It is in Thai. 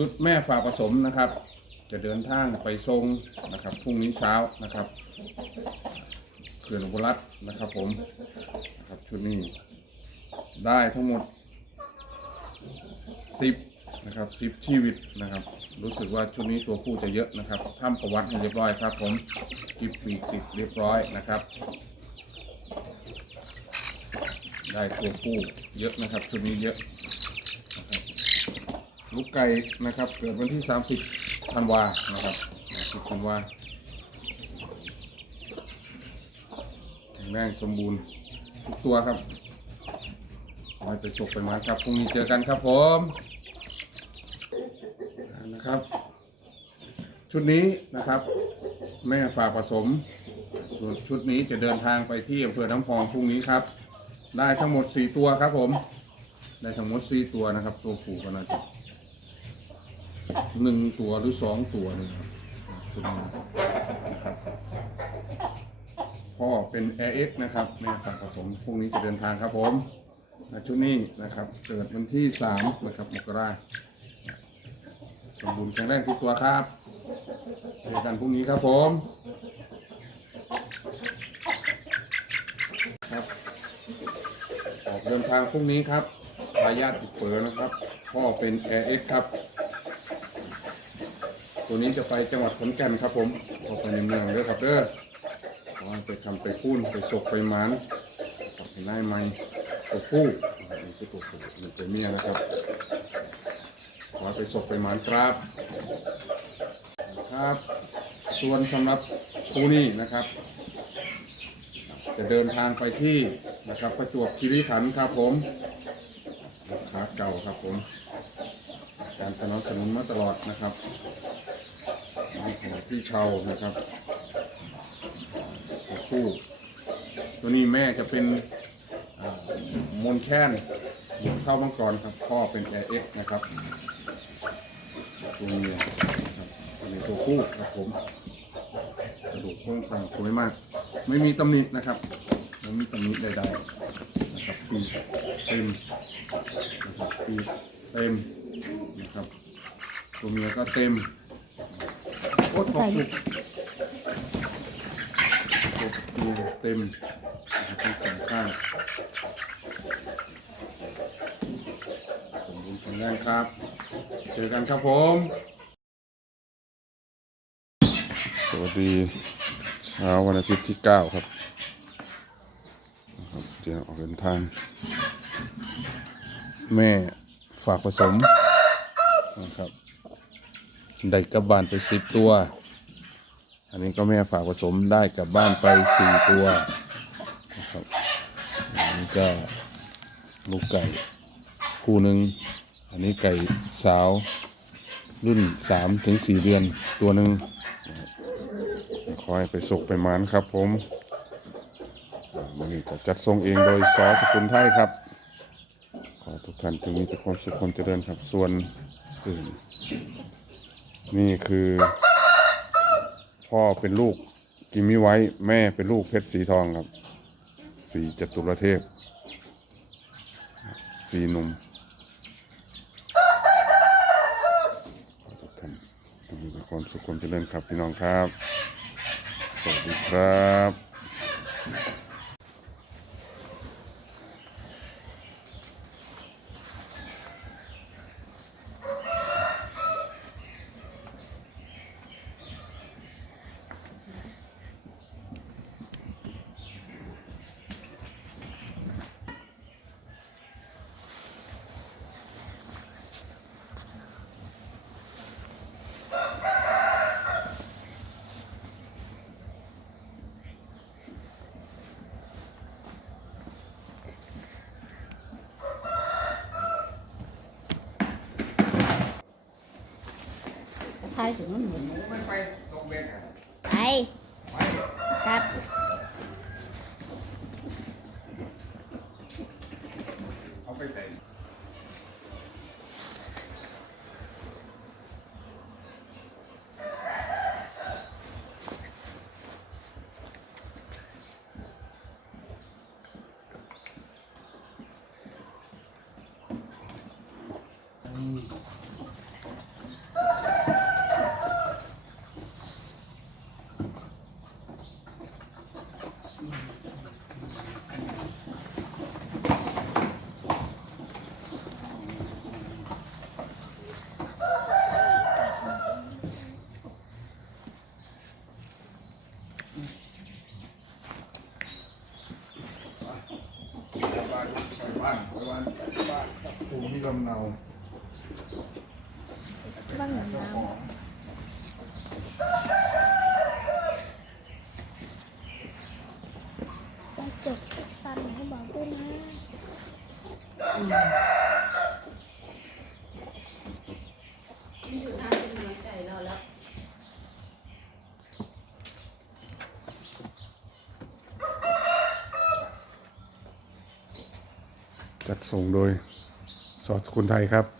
ชุดแม่ฝาผสมนะครับ จะเดินทางไปทรงนะครับพรุ่งนี้เช้านะครับเขื่อนอุบลรัตน์นะครับผมนะครับชุดนี้ได้ทั้งหมดสิบนะครับสิบชีวิตนะครับ รู้สึกว่าชุดนี้ตัวผู้จะเยอะนะครับทำประวัติให้เรียบร้อยครับ ผมกิบปีกติดเรียบร้อยนะครับ ได้ตัวผู้เยอะนะครับชุดนี้เยอะนะครับ ลูกไก่นะครับ เกิดวันที่ 30ธันวานะครับ30ธันวาแข็งแรงสมบูรณ์ทุกตัวครับขอให้ไปสุกไปมาครับพรุ่งนี้เจอกันครับผมนะครับ ชุดนี้นะครับ แม่ฝากผสมชุดนี้จะเดินทางไปที่อำเภอน้ำพองพรุ่งนี้ครับ ได้ทั้งหมด 4 ตัวครับผม ได้ทั้งหมด 4 ตัวนะครับ ตัวผู้ก็น่าจะ หนึ่งตัวหรือสองตัวนี่ครับชุดนี้นะครับพ่อเป็น Air X นะครับแม่ฝากผสมพรุ่งนี้จะเดินทางครับผมชุดนี้นะครับเกิดวันที่3นะครับมกราสมบูรณ์แข็งแรงทุกตัวครับเจอกันพรุ่งนี้ครับผมครับออกเดินทางพรุ่งนี้ครับทายาทติเปิดนะครับ พ่อเป็น Air X ครับ ตัวนี้จะไปจังหวัดขอนแก่นครับผมออกไปในเมืองเด้อครับเด้อขอไปทำไปพูนไปศกไปหมันขับไปไล่ไม้ตัวผู้นี่คือตัวผู้นี่ตัวเมียนะครับขอไปศกไปหมันครับครับ ส่วนสำหรับคู่นี้นะครับ จะเดินทางไปที่นะครับประจวบคีรีขันธ์ครับผมลูกค้าเก่าครับผม การสนับสนุนมาตลอดนะครับ พี่เชานะครับตัวคู่ ตัวนี้แม่จะเป็นอ่ามนแค้นหมุนเข้ามังกรครับ พ่อเป็นแอร์เอ็กนะครับ ตัวเมียนะครับตัวนี้ตัวคู่ครับผมกระดูกโครงสร้างสวยมาก ไม่มีตำหนินะครับไม่มีตำหนิใดๆนะครับปีเต็มนะครับปีเต็มนะครับตัวเมียก็เต็ม อ้ตกลูกตกตัวเต็มนะครับทั้งสองข้างสมบูรณ์แข็งแรงครับ เจอกันครับผม สวัสดีเช้าวันอาทิตย์ที่9ครับนะครับเดี๋ยวออกเดินทาง แม่ฝากผสมนะครับ ได้กลับบ้านไป10ตัว อันนี้ก็แม่ฝากผสมได้กลับบ้านไป4ตัวนะครับอันนี้ก็ลูกไก่คู่หนึ่งอันนี้ไก่สาวรุ่น3ถึง4เดือนตัวหนึ่งขอให้ไปสุกไปหมานครับผมวันนี้ก็จัดทรงเองโดยสอสกุลไทยครับ ขอทุกท่านจงมีแต่ความสุขความเจริญครับส่วนอื่น นี่คือ พ่อเป็นลูกกิมมี่ไว้ แม่เป็นลูกเพชรสีทองครับ สีจตุรเทพ สีหนุ่มขอทุกท่านจงมีความสุขความเจริญครับพี่น้องครับ สวัสดีครับ ท้ายถึงมันหมุนไม่ไปตกเบ็ดอะไปครับ เอาไปไหน บ้านบ้านบ้านภูมิ ลำเนาบ้างหนึ่งน้ำจะจบฟันให้บอกด้วยนะอยู่นานเป็นกำลังใจเราแล้ว จัดส่งโดย สอสกุลไทยครับ